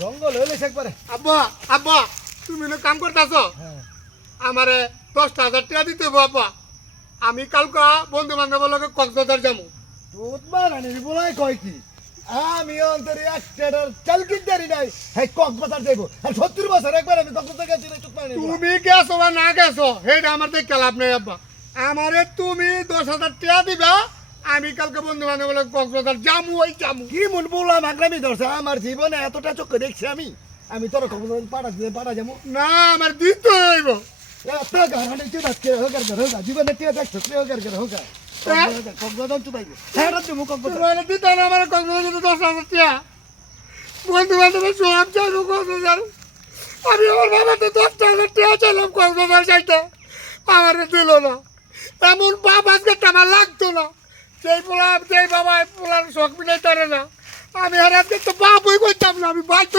জঙ্গল হইলে একবারে। আব্বা আব্বা তুমি না কাম করতেছ হ্যাঁ আমারে 10,000 টাকা দিতে হবে আব্বা। আমি কালকা বন্ধু বান্ধবের লগে কক্সবাজার যাবো। দুধ বানানি বলাই কয় কি আমি অন্তরে একটা চাল কিনতে নাই হ্যাঁ কক্সবাজার যাইবো আর 70 বছর একবার আমি কক্সবাজার গেছি না দুধ বানানি তুমি গেছো বা না গেছো সেইটা আমার দেখে লাভ নেই আব্বা। আমারে তুমি 10,000 টাকা দিবা, আমি কালকে বন্ধু বান্ধবের লগে কক্সবাজার যাবো। ওই যাবো কি মন বললাম আগ্রামি ধরছে আমার জীবনে এতটা চোখে দেখছি আমি তোর কক্সবাজার পাড়া যাবো না আমার দিতে হইব। এত গাড়ি তুই আজকে হোকার হোকা জীবনে তুই দেখছো তুই হোকার হোকা কক্সবাজার তুই পাইবো হ্যাঁ তুমি কক্সবাজার তোমার দিতে হলে আমার কক্সবাজার 10,000 টাকা। বন্ধু বান্ধবের সব যাবো কক্সবাজার। আমি আমার বাবাতে 10,000 টাকা চাইলাম কক্সবাজার যাইতে, আমার দিল না। এমন বাপ আজকে আমার লাগতো না। যেই বাবা পোলার শখ মিটাইতে পারে না, আমি আর আজকে তো বাপই করতাম না, আমি বাধ্য